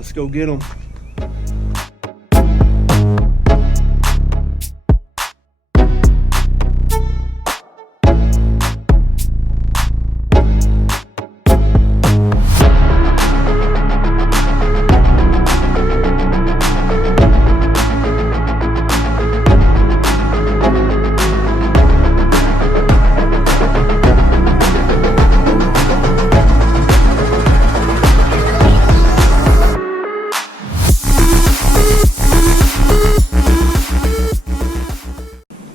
Let's go get them.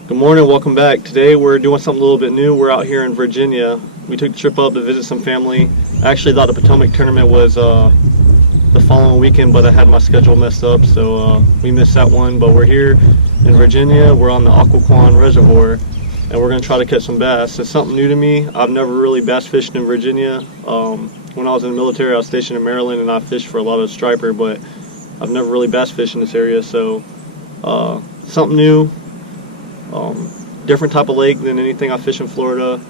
Good morning, welcome back. Today we're doing something a little bit new. We're out here in Virginia. We took the trip up to visit some family. I actually thought the Potomac tournament was the following weekend, but I had my schedule messed up, so we missed that one. But we're here in Virginia. We're on the Occoquan Reservoir, and we're going to try to catch some bass. It's something new to me. I've never really bass fished in Virginia. When I was in the military, I was stationed in Maryland, and I fished for a lot of striper, but I've never really bass fished in this area, so something new. Different type of lake than anything I fish in Florida.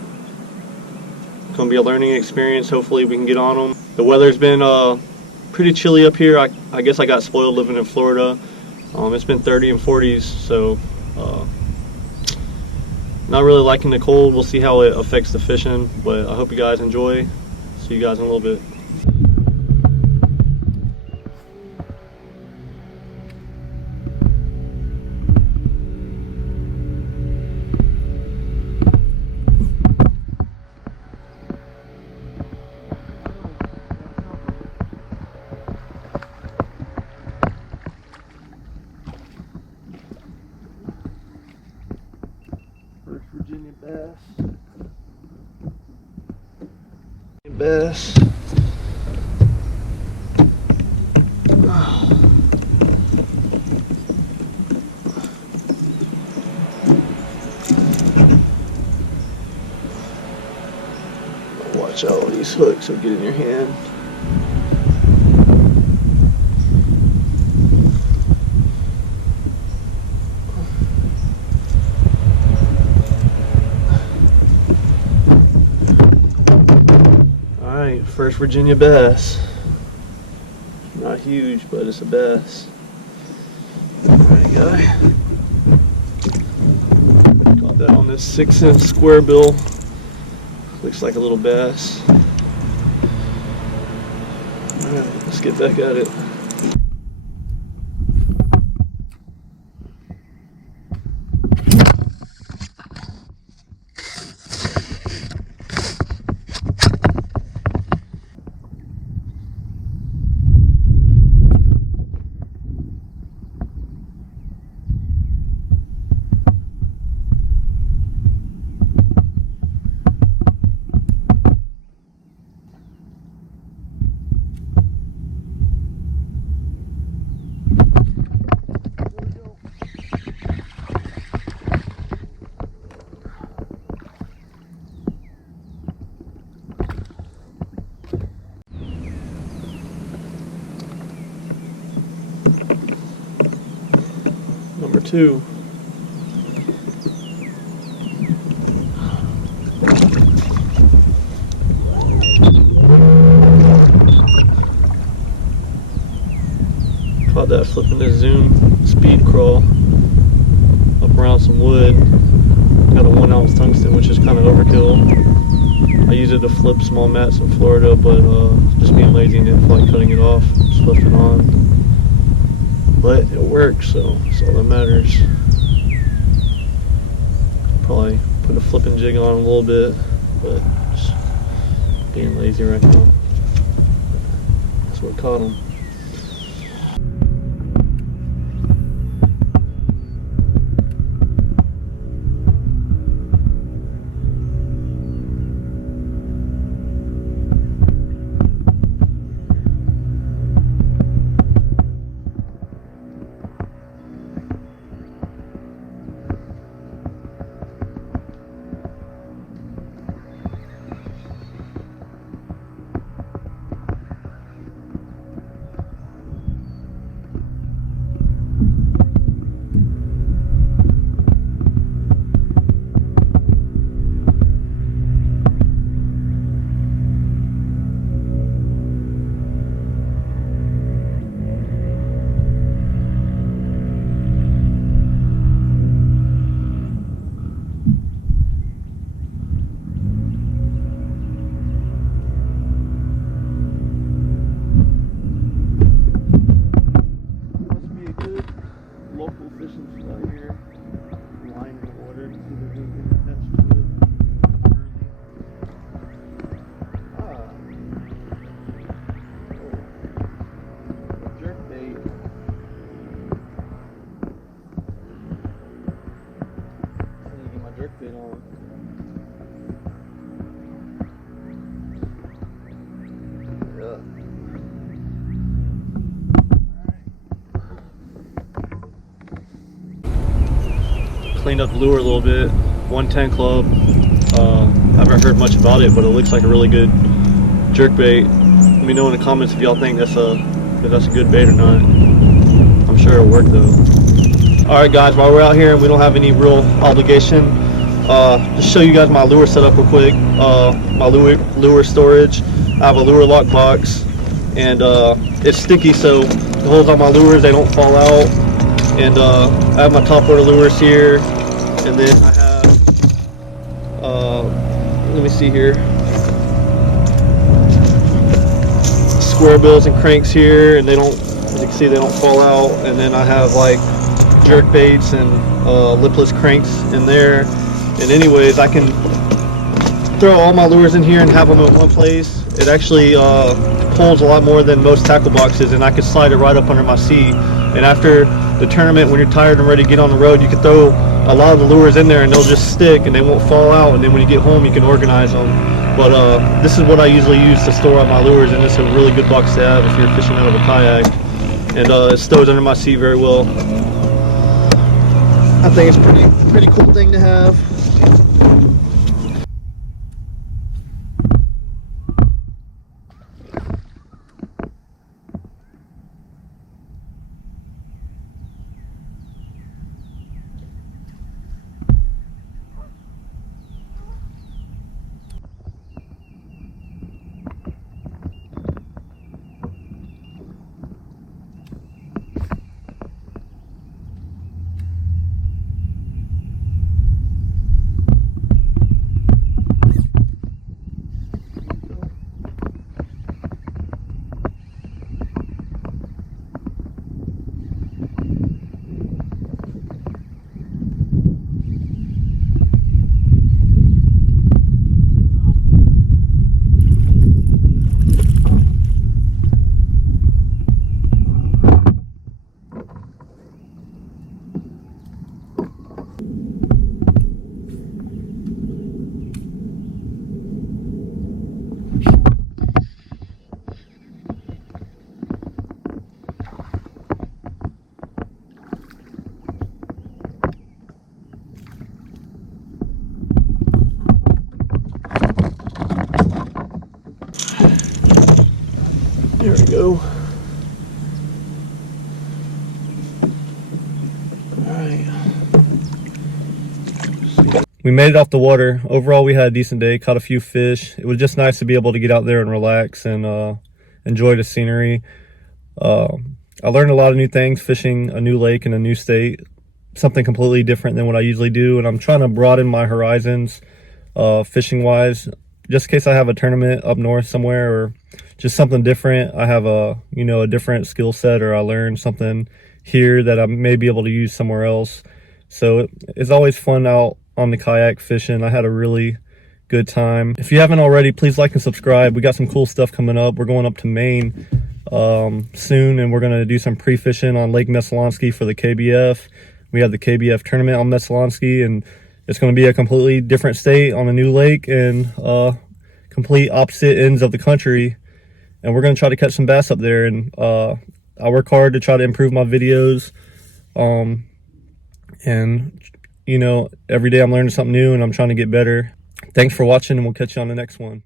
Gonna be a learning experience. Hopefully we can get on them. The weather's been pretty chilly up here. I guess I got spoiled living in Florida. It's been 30 and 40s, so not really liking the cold. We'll see how it affects the fishing, but I hope you guys enjoy. See you guys in a little bit. Virginia bass. Watch out, these hooks will get in your hand. First Virginia bass. Not huge, but it's a bass. Alright, guy. Got that on this 6-inch square bill. Looks like a little bass. Alright, let's get back at it. Number 2. Caught that flipping the Zoom speed crawl up around some wood. Got a 1-ounce tungsten, which is kind of overkill. I use it to flip small mats in Florida, but just being lazy and didn't feel like cutting it off, just left it on. But it works, so that's all that matters. Probably put a flipping jig on a little bit, but just being lazy right now. That's what caught him. cleaned up the lure a little bit. 110 club. I haven't heard much about it, but it looks like a really good jerkbait. Let me know in the comments if y'all think that's a good bait or not. I'm sure it'll work though. Alright guys, while we're out here and we don't have any real obligation, just show you guys my lure setup real quick. My lure storage. I have a lure lock box, and it's sticky, so the holes on my lures, they don't fall out. And I have my top water lures here, and then I have let me see here, square bills and cranks here, and they don't, as you can see, they don't fall out. And then I have like jerk baits and lipless cranks in there. And anyways, I can throw all my lures in here and have them in one place. It actually pulls a lot more than most tackle boxes, and I can slide it right up under my seat. And after the tournament, when you're tired and ready to get on the road, you can throw a lot of the lures in there and they'll just stick and they won't fall out. And then when you get home, you can organize them. But this is what I usually use to store up my lures, and it's a really good box to have if you're fishing out of a kayak. And it stows under my seat very well. I think it's a pretty cool thing to have. There we go. Alright. We made it off the water. Overall, we had a decent day, caught a few fish. It was just nice to be able to get out there and relax and enjoy the scenery. I learned a lot of new things fishing a new lake in a new state, something completely different than what I usually do, and I'm trying to broaden my horizons fishing wise, just in case I have a tournament up north somewhere or just something different. I have a different skill set, or I learned something here that I may be able to use somewhere else. So it's always fun out on the kayak fishing. I had a really good time. If you haven't already, please like and subscribe. We got some cool stuff coming up. We're going up to Maine soon, and we're going to do some pre-fishing on Lake Messalonskee for the KBF. We have the KBF tournament on Messalonskee, and it's going to be a completely different state on a new lake and complete opposite ends of the country. And we're going to try to catch some bass up there. And I work hard to try to improve my videos. And, every day I'm learning something new and I'm trying to get better. Thanks for watching, and we'll catch you on the next one.